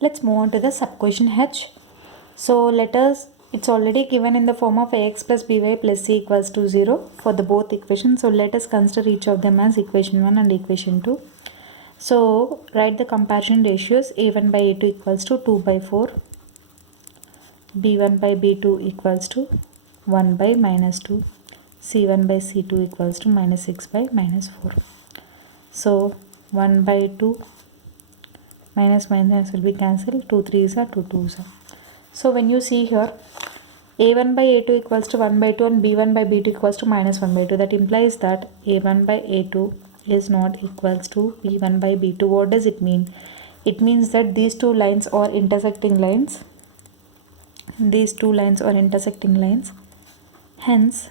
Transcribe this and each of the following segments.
Let's move on to the sub-question H. So it's already given in the form of ax plus by plus c equals to 0 for the both equations. So let us consider each of them as equation 1 and equation 2. So write the comparison ratios. A1 by A2 equals to 2 by 4. B1 by B2 equals to 1 by minus 2. C1 by C2 equals to minus 6 by minus 4. So 1 by 2 minus minus will be cancelled. 2 3s are 2 2s are. So when you see here, a1 by a2 equals to 1 by 2 and b1 by b2 equals to minus 1 by 2. That implies that a1 by a2 is not equals to b1 by b2. What does it mean? It means that these two lines are intersecting lines. These two lines are intersecting lines. Hence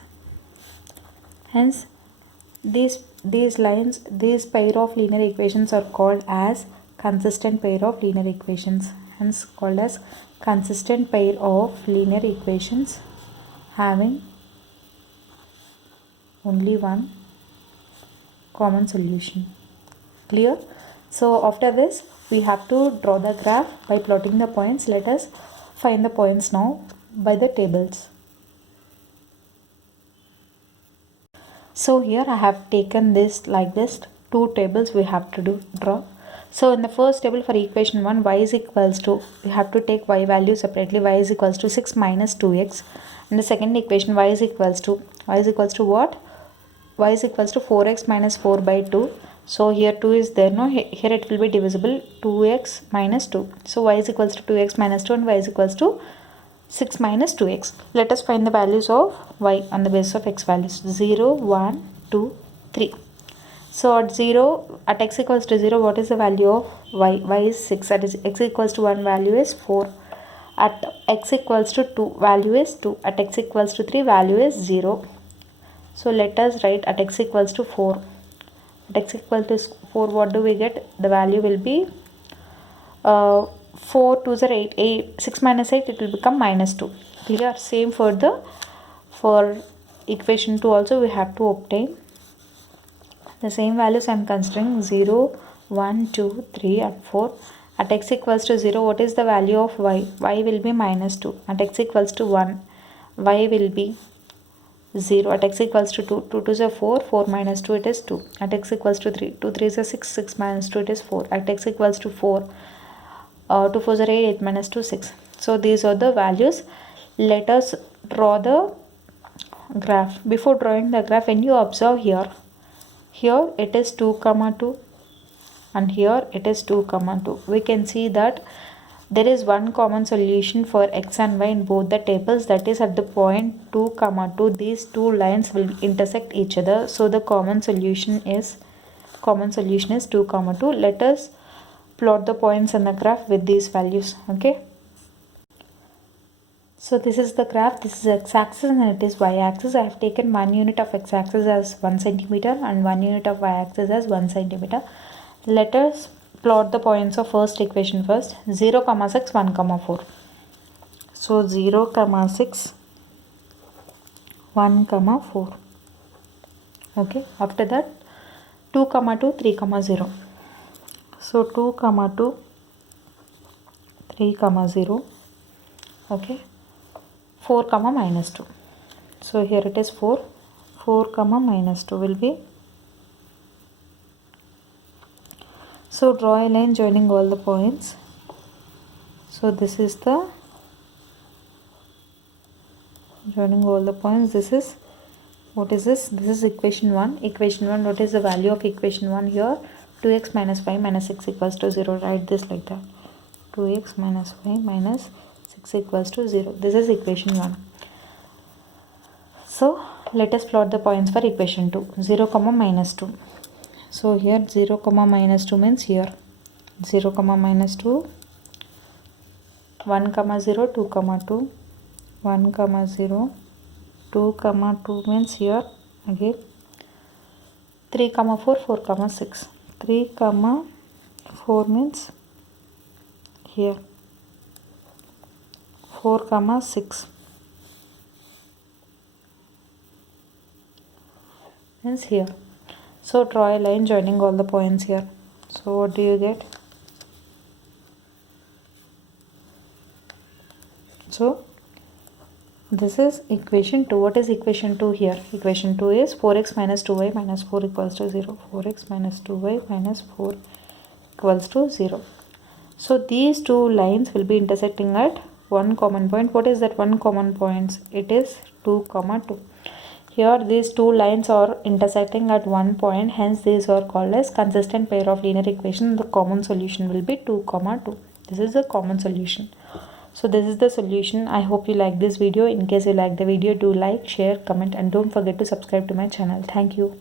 these lines, these pair of linear equations are called as consistent pair of linear equations. Hence called as consistent pair of linear equations having only one common solution. Clear? So after this we have to draw the graph by plotting the points. Let us find the points now by the tables. So here I have taken this like this, two tables we have to draw. So in the first table for equation 1, y is equals to, we have to take y value separately. Y is equals to 6 minus 2x. In the second equation, y is equals to what? Y is equals to 4x minus 4 by 2. So here 2 is there, no? Here it will be divisible, 2x minus 2. So y is equals to 2x minus 2 and y is equals to 6 minus 2x. Let us find the values of y on the basis of x values. 0, 1, 2, 3. So at x equals to 0, what is the value of y? Y is 6. That is x equals to 1, value is 4. At x equals to 2, value is 2. At x equals to 3, value is 0. So let us write at x equals to 4. At x equals to 4, what do we get? The value will be 4 2s are 8. 6 minus 8, it will become minus 2. Clear? Same for equation 2 also we have to obtain the same values. I am considering 0, 1, 2, 3 and 4. At x equals to 0, what is the value of y? Y will be minus 2. At x equals to 1, y will be 0. At x equals to 2, 2 2s are 4, 4 minus 2 it is 2. At x equals to 3, 2 3s are 6, 6 minus 2 it is 4. At x equals to 4, 2 4s are 8, 8 minus 2 6. So these are the values. Let us draw the graph. Before drawing the graph, when you observe here it is 2 comma 2 and here it is 2 comma 2. We can see that there is one common solution for x and y in both the tables, that is at the point 2 comma 2 these two lines will intersect each other. So the common solution is 2 comma 2. Let us plot the points in the graph with these values. Okay, so this is the graph. This is x-axis and it is y-axis. I have taken 1 unit of x-axis as 1 centimeter and 1 unit of y-axis as 1 centimeter. Let us plot the points of first equation first. 0 comma 6, 1 comma 4. So 0 comma 6, 1 comma 4. Okay, after that 2 comma 2, 3 comma 0. So 2 comma 2, 3 comma 0. Okay, 4 comma minus 2. So here it is 4 comma minus 2 will be. So draw a line joining all the points. So this is the joining all the points. This is, what is this? This is equation 1. Equation 1, what is the value of equation 1 here? 2x minus 5 minus 6 equals to 0. Write this like that. 2x minus 5 minus 6 equals to 0. This is equation 1. So let us plot the points for equation 2. 0 comma minus 2. So here 0 comma minus 2 means here 0 comma minus 2, 1 comma 0, 2 comma 2, 1 comma 0, 2 comma 2 means here again 3 comma 4, 4 comma 6. 3 comma 4 means here 4 comma 6 means here. So draw a line joining all the points here. So what do you get? So this is equation 2. What is equation 2 here? Equation 2 is 4x minus 2y minus 4 equals to 0. 4x minus 2y minus 4 equals to 0. So these two lines will be intersecting at one common point. What is that one common point? It is 2 comma 2. Here these two lines are intersecting at one point, hence these are called as consistent pair of linear equation. The common solution will be 2 comma 2. This is the common solution. So this is the solution. I hope you like this video. In case you like the video, do like, share, comment, and don't forget to subscribe to my channel. Thank you.